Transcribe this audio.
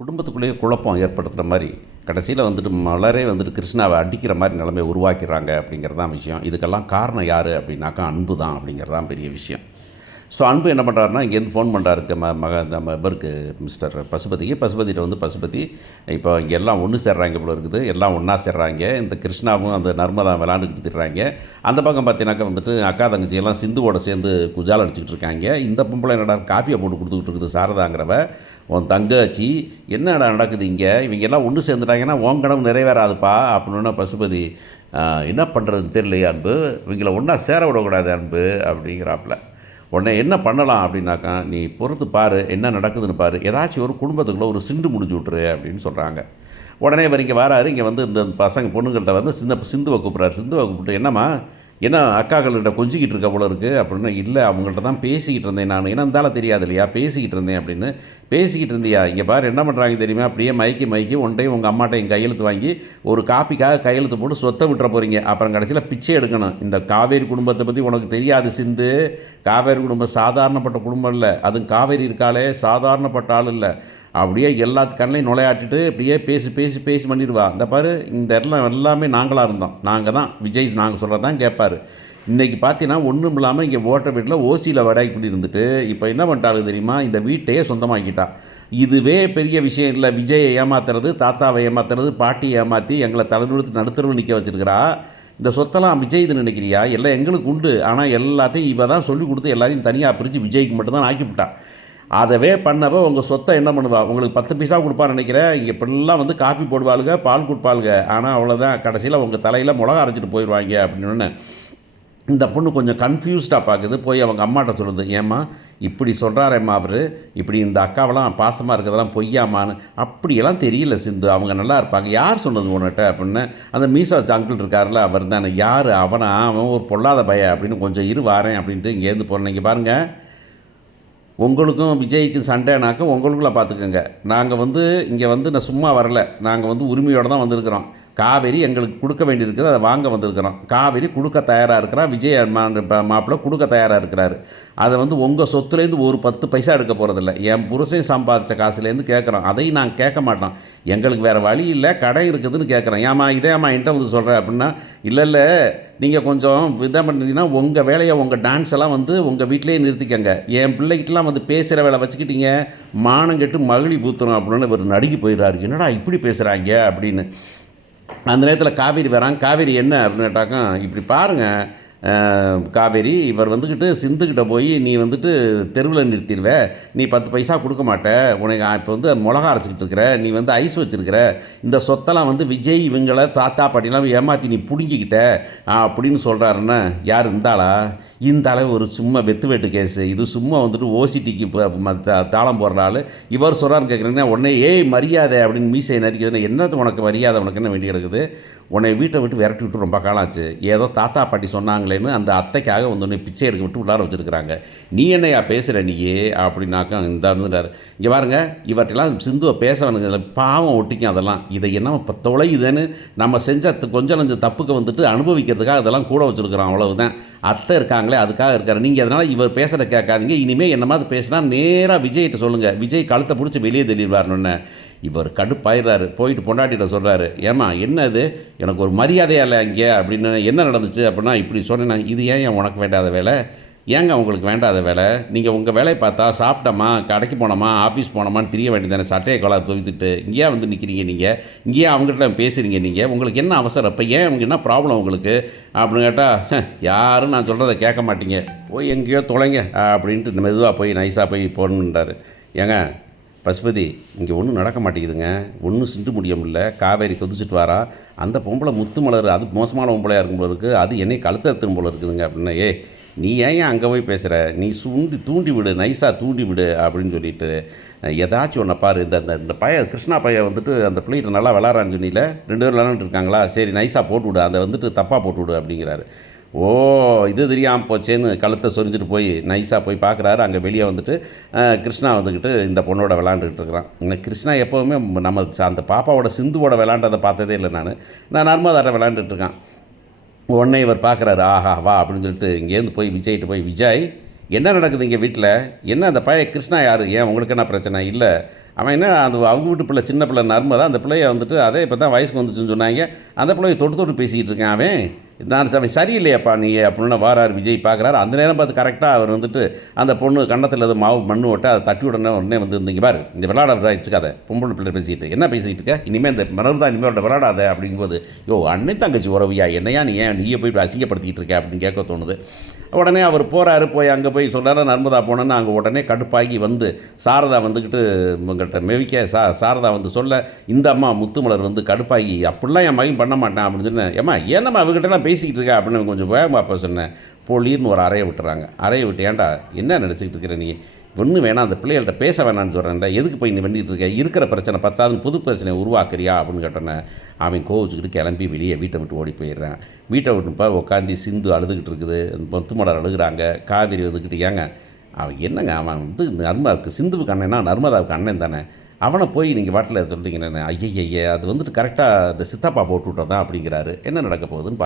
குடும்பத்துக்குள்ளேயே குழப்பம் ஏற்படுத்துகிற மாதிரி கடைசியில் வந்துட்டு மலரே வந்துட்டு கிருஷ்ணாவை அடிக்கிற மாதிரி நிலைமையை உருவாக்கிறாங்க அப்படிங்கிறது தான் விஷயம். இதுக்கெல்லாம் காரணம் யார் அப்படின்னாக்கா அன்பு தான் அப்படிங்கிறது தான் பெரிய விஷயம். ஸோ அன்பு என்ன பண்ணுறாருன்னா, இங்கேருந்து ஃபோன் பண்ணுறாருக்கு நம்ம இவருக்கு மிஸ்டர் பசுபதிகிட்ட வந்து, பசுபதி இப்போ இங்கே எல்லாம் ஒன்று சேர்றாங்க போல இருக்குது, எல்லாம் ஒன்றா சேர்றாங்க. இந்த கிருஷ்ணாவும் அந்த நர்மதா விளாண்டுக்கிட்டு திட்டுறாங்க. அந்த பக்கம் பார்த்தீங்கன்னாக்கா வந்துட்டு அக்கா தங்கச்சி எல்லாம் சிந்துவோட சேர்ந்து குஜால் அடிச்சுக்கிட்டு இருக்காங்க. இந்த பொம்பளை என்னடா காஃபியை போட்டு கொடுத்துக்கிட்டு இருக்குது சாரதாங்கிறவ, உன் தங்கச்சி என்னடா நடக்குது இங்கே, இவங்க எல்லாம் ஒன்று சேர்ந்துட்டாங்கன்னா உன் கனவு நிறைவேறாதுப்பா அப்படின்னா பசுபதி என்ன பண்ணுறதுன்னு தெரியலையே அன்பு, இவங்கள ஒன்றா சேர விடக்கூடாது அன்பு அப்படிங்கிறாப்புல. உடனே என்ன பண்ணலாம் அப்படின்னாக்கா, நீ பொறுத்து பாரு, என்ன நடக்குதுன்னு பாரு, ஏதாச்சும் ஒரு குடும்பத்துக்குள்ளே ஒரு சிண்டு முடிஞ்சு விட்ரு அப்படின்னு சொல்கிறாங்க. உடனே இவர் இங்கே வராரு. இங்கே வந்து இந்த பசங்க பொண்ணுங்கள்கிட்ட வந்து சிந்துவை கூப்பிட்றாரு. சிந்துவை கூப்பிட்டு, என்னம்மா என்ன அக்காக்கள்கிட்ட கொஞ்சிக்கிட்டு இருக்க போல இருக்குது அப்படின்னா, இல்லை அவங்கள்ட்ட தான் பேசிக்கிட்டு இருந்தேன் நான், ஏன்னா இருந்தாலும் தெரியாது இல்லையா, பேசிக்கிட்டு இருந்தேன் அப்படின்னு. பேசிக்கிட்டு இருந்தியா, இங்கே பாரு என்ன பண்ணுறாங்க தெரியுமா, அப்படியே மைக்கி ஒன்றையும் உங்கள் அம்மாட்டையும் கையெழுத்து வாங்கி ஒரு காப்பிக்காக கையெழுத்து போட்டு சொத்தை விட்டுற போகிறீங்க. அப்புறம் கடைசியில் பிச்சை எடுக்கணும். இந்த காவேரி குடும்பத்தை பற்றி உனக்கு தெரியாது சிந்து. காவேரி குடும்பம் சாதாரணப்பட்ட குடும்பம் இல்லை, அதுவும் காவேரி இருக்காளே சாதாரணப்பட்ட ஆள் இல்லை. அப்படியே எல்லாத்து கண்ணையும் நுழையாட்டிட்டு அப்படியே பேசி பண்ணிடுவா. இந்த பாரு இந்த இடத்துல எல்லாமே நாங்களாக இருந்தோம், நாங்கள் தான் விஜய் நாங்கள் சொல்கிறது தான் கேட்பார். இன்றைக்கி பார்த்தீங்கன்னா ஒன்றும் இல்லாமல் இங்கே ஓட்ட வீட்டில் ஓசியில் வடாய்க்குடி இருந்துட்டு இப்போ என்ன பண்ணிட்டாலும் தெரியுமா, இந்த வீட்டையே சொந்தமாக்கிட்டா. இதுவே பெரிய விஷயம் இல்லை. விஜயை ஏமாத்துறது, தாத்தாவை ஏமாத்துறது, பாட்டியை ஏமாற்றி எங்களை தலைநிறுத்து நடுத்தரவு நிற்க வச்சுருக்கிறா. இந்த சொத்தெல்லாம் விஜய் இது நினைக்கிறியா, எல்லாம் எங்களுக்கு உண்டு. ஆனால் எல்லாத்தையும் இவ தான் சொல்லி கொடுத்து எல்லாத்தையும் தனியாக பிரித்து விஜய்க்கு மட்டும்தான் ஆக்கிவிட்டா. அதவே பண்ணவோ உங்கள் சொத்தை என்ன பண்ணுவா, உங்களுக்கு 10 பைசா கொடுப்பான்னு நினைக்கிறேன். இங்கே இப்படிலாம் வந்து காஃபி போடுவாளுங்க, பால் கொடுப்பாளுங்க. ஆனால் அவ்வளோதான், கடைசியில் உங்கள் தலையில் மிளகா அரைச்சிட்டு போயிடுவாங்க அப்படின்னு. இந்த பொண்ணு கொஞ்சம் கன்ஃபியூஸ்டாக பார்க்குது. போய் அவங்க அம்மாட்ட சொல்லுது, ஏம்மா இப்படி சொல்கிறாரேம்மா அவர், இப்படி இந்த அக்காவெல்லாம் பாசமாக இருக்கிறதெல்லாம் பொய்யாமான்னு. அப்படியெல்லாம் தெரியல சிந்து, அவங்க நல்லா இருப்பாங்க. யார் சொன்னது உன்னிட்ட அப்படின்னு. அந்த மீசா அங்கிள் இருக்கார்ல, அவர் தானே. யார் அவனா, அவன் ஒரு பொல்லாத பையன் அப்படின்னு. கொஞ்சம் இரு வாரேன் அப்படின்ட்டு இங்கேருந்து போனேன். இங்கே பாருங்கள், உங்களுக்கும் விஜய்க்கும் சண்டைனாக்க உங்களுக்குள்ள பார்த்துக்கோங்க. நாங்கள் வந்து இங்கே வந்து நான் சும்மா வரல, நாங்கள் வந்து உரிமையோடு தான் வந்திருக்கிறோம். காவேரி எங்களுக்கு கொடுக்க வேண்டியிருக்குது, அதை வாங்க வந்திருக்கிறோம். காவேரி கொடுக்க தயாராக இருக்கிறா, விஜய் மாப்பிள்ளை கொடுக்க தயாராக இருக்கிறாரு. அதை வந்து உங்கள் சொத்துலேருந்து ஒரு 10 பைசா எடுக்க போகிறதில்ல. என் புருஷன் சம்பாதிச்ச காசுலேருந்து கேட்குறோம். அதையும் நாங்கள் கேட்க மாட்டோம். எங்களுக்கு வேறு வழி இல்லை, கடை இருக்குதுன்னு கேட்குறோம். ஏமா இதேம்மா என்கிட்ட வந்து சொல்கிறேன் அப்படின்னா, இல்லை நீங்கள் கொஞ்சம் இதாக பண்ணிட்டீங்கன்னா உங்கள் வேலையை, உங்கள் டான்ஸ் எல்லாம் வந்து உங்கள் வீட்டிலேயே நிறுத்திக்கங்க. என் பிள்ளைகிட்டலாம் வந்து பேசுகிற வேலை வச்சுக்கிட்டீங்க, மானம் கெட்டு மகிழி பூத்தணும் அப்படின்னு இவர் நடுங்கி போயிடுறாரு. என்னடா இப்படி பேசுகிறாங்க அப்படின்னு. அந்த நேரத்தில் காவேரி வராங்க. காவேரி என்ன அப்படின்னு கேட்டாக்கா, இப்படி பாருங்கள் காவேரி, இவர் வந்துக்கிட்டு சிந்துக்கிட்ட போய் நீ வந்துட்டு தெருவில் நிறுத்திடுவ, நீ 10 பைசா கொடுக்க மாட்ட, உனக்கு இப்போ வந்து மிளகா அரைச்சிக்கிட்டு இருக்கிற, நீ வந்து ஐஸ் வச்சுருக்கிற, இந்த சொத்தெல்லாம் வந்து விஜய் இவங்களை தாத்தா பாட்டிலாம் ஏமாற்றி நீ பிடுங்கிக்கிட்ட அப்படின்னு சொல்கிறாருன்னு. யார் இருந்தாளா? இந்த அளவு ஒரு சும்மா வெத்து வெட்டு கேஸு இது. சும்மா வந்துட்டு ஓசிடிக்கு தாளம் போடுற ஆள் இவர் சொல்கிறான்னு கேட்குறீங்கன்னா, உடனே ஏய் மரியாதை அப்படின்னு மீசை நரிக்கிறதுனா, என்னது உனக்கு மரியாதை, உனக்கு என்ன வேண்டி கிடக்குது, உன்னை வீட்டை விட்டு விரட்டி விட்டு ரொம்ப காலம் ஆச்சு, ஏதோ தாத்தா பாட்டி சொன்னாங்களேன்னு அந்த அத்தைக்காக வந்து பிச்சை எடுக்க விட்டு உள்ளார வச்சுருக்கிறாங்க, நீ என்னையா பேசுகிற நீயே அப்படின்னாக்கா இந்த இருந்துட்டார். இங்கே பாருங்க, இவற்றெல்லாம் சிந்துவை பேச வேணுங்க, பாவம் ஒட்டிக்கும் அதெல்லாம். இதை என்ன இப்போ தொலையுதுன்னு நம்ம செஞ்ச கொஞ்சம் நஞ்சம் தப்புக்கு வந்துட்டு அனுபவிக்கிறதுக்காக அதெல்லாம் கூட வச்சுருக்குறோம், அவ்வளவுதான். அத்தை இருக்காங்களே அதுக்காக இருக்காரு. நீங்கள் அதனால் இவர் பேசுகிறத கேட்காதீங்க. இனிமேல் என்ன மாதிரி பேசினா நேராக விஜய்கிட்ட சொல்லுங்கள், விஜய் கழுத்தை பிடிச்சி வெளியே தெளிவாருன்னு. இவர் கடுப்பாயிடுறாரு. போயிட்டு பொண்டாட்டிகிட்ட சொல்கிறாரு, ஏம்மா என்ன இது, எனக்கு ஒரு மரியாதையாக இல்லை இங்கே அப்படின்னு. என்ன நடந்துச்சு அப்படின்னா, இப்படி சொன்னேன். இது ஏன் உனக்கு வேண்டாத வேலை, ஏங்க உங்களுக்கு வேண்டாத வேலை, நீங்கள் உங்கள் வேலையை பார்த்தா சாப்பிட்டோமா, கடைக்கு போனோமா, ஆஃபீஸ் போனோமான்னு தெரிய வேண்டியதானே, சட்டையை கொலா துவித்துட்டு இங்கேயா வந்து நிற்கிறீங்க நீங்கள், இங்கேயே அவங்ககிட்ட பேசுகிறீங்க நீங்கள், உங்களுக்கு என்ன அவசரம், இப்போ ஏன் உங்களுக்கு என்ன ப்ராப்ளம் உங்களுக்கு அப்படின்னு கேட்டால், யாரும் நான் சொல்கிறத கேட்க மாட்டீங்க, போய் எங்கேயோ தொலைங்க அப்படின்ட்டு மெதுவாக போய் நைஸாக போய் போடணுன்றாரு. ஏங்க பசுபதி, இங்கே ஒன்றும் நடக்க மாட்டேங்குதுங்க, ஒன்றும் சிண்டு முடிய முடியல. காவேரி கொதிச்சுட்டு வாரா, அந்த பொம்பளை முத்து மலர், அது மோசமான பொம்பளையாக இருக்கும் போல இருக்குது, அது என்னை கழுத்தறுத்தும் போல இருக்குதுங்க அப்படின்னா, நீ ஏன் அங்கே போய் பேசுகிற, நீ தூண்டி விடு, நைஸாக தூண்டி விடு அப்படின்னு சொல்லிட்டு, ஏதாச்சும் ஒன்று பாரு. இந்த பையன் கிருஷ்ணா பையன் வந்துட்டு அந்த பிள்ளைகிட்ட நல்லா விளாட்றான்னு சொன்னில, 2 பேரும் விளாண்டுட்டு இருக்காங்களா, சரி நைஸாக போட்டு விடு, அதை வந்துட்டு தப்பாக போட்டு விடு அப்படிங்கிறாரு. ஓ இது தெரியாமல் போச்சேன்னு கழுத்தை சொரிஞ்சிட்டு போய் நைஸாக போய் பார்க்குறாரு. அங்கே வெளியே வந்துட்டு கிருஷ்ணா வந்துக்கிட்டு இந்த பொண்ணோட விளாண்டுக்கிட்டு இருக்கிறான். கிருஷ்ணா எப்போவுமே நம்ம அந்த பாப்பாவோட சிந்துவோட விளாண்டதை பார்த்ததே இல்லை. நான் நர்மதாட்ட விளாண்டுட்டு இருக்கான். உடனே இவர் பார்க்குறாரு, ஆஹா வா அப்படின்னு சொல்லிட்டு இங்கேருந்து போய் விஜய்கிட்ட போய், விஜய் என்ன நடக்குது இங்கே வீட்டில்? என்ன அந்த பையன் கிருஷ்ணா யார்? ஏன் உங்களுக்கு என்ன பிரச்சனை? இல்லை, அவன் என்ன அந்த அவங்க வீட்டு பிள்ளை, சின்ன பிள்ளை நர்மதா, அந்த பிள்ளைய வந்துட்டு அதே இப்போ தான் வயசுக்கு வந்துச்சுன்னு சொன்னாங்க. அந்த பிள்ளைய தொட்டு தொட்டு பேசிக்கிட்டு இருக்கேன் அவன். அவன் சரியில்லையாப்பா நீ அப்படின்னு வாரார் விஜய் பார்க்குறாரு. அந்த நேரம் பார்த்து கரெக்டாக அவர் வந்துட்டு அந்த பொண்ணு கன்னத்தில் ஏதோ மாவு மண்ணு ஓட்ட அதை தட்டி உடனே வந்து இங்கே பாரு, இந்த விளாட வச்சுக்காத, பொம்பளை பிள்ளை பேசிக்கிட்டு என்ன பேசிக்கிட்டு இருக்க, இனிமேல் இந்த மனர்தான் இனிமேல் விளாடாத அப்படிங்கும்போது, யோ அன்னை தங்கச்சி உறவியா, என்னையா நீயே போய் அசிங்கப்படுத்திக்கிட்டு இருக்க அப்படின்னு கேட்க தோணுது. உடனே அவர் போகிறாரு, போய் அங்கே போய் சொல்கிறாரு நர்மதா போனோன்னு அங்கே உடனே கடுப்பாகி வந்து சாரதா வந்துக்கிட்டு உங்கள்கிட்ட மெவிக்க சாரதா வந்து சொல்ல, இந்த அம்மா முத்துமலர் வந்து கடுப்பாகி அப்படிலாம் என் மகன் பண்ண மாட்டான் அப்படின்னு சொன்னேன். ஏம்மா ஏன்னம்மா அவங்ககிட்டலாம் பேசிக்கிட்டு இருக்கா அப்படின்னு கொஞ்சம் வேகமாக அப்போ சொன்னேன். பொலிர்னு ஒரு அறையை விட்டுறாங்க. அறையை விட்டு ஏன்டா என்ன நினச்சிக்கிட்டு இருக்கிற நீ, ஒன்றும் வேணாம், அந்த பிள்ளைகள்கிட்ட பேச வேணான்னு சொல்கிறேன்டா, எதுக்கு போய் நீ பண்ணிகிட்டு இருக்க, இருக்கிற பிரச்சனை பத்தாதுன்னு புது பிரச்சனையை உருவாக்குறியா அப்படின்னு கேட்டோன்னே அவன் கோவிச்சுக்கிட்டு கிளம்பி வெளியே வீட்டை விட்டு ஓடி போயிடுறான். வீட்டை விட்டுப்பா உட்காந்து சிந்து அழுதுகிட்டு இருக்குது, முத்துமலர் அழுகிறாங்க, காவிரி வந்துக்கிட்டு ஏங்க அவன் என்னங்க அவன் வந்து நர்மதாவுக்கு சிந்துவுக்கு அண்ணன்னா நர்மதாவுக்கு அண்ணன் தானே, அவனை போய் நீங்கள் வாட்டில் சொல்கிறீங்கன்னு ஐயய்ய அது வந்துட்டு கரெக்டாக இந்த சித்தப்பா போட்டு விட்டதான் அப்படிங்கிறாரு. என்ன நடக்க போகுதுன்னு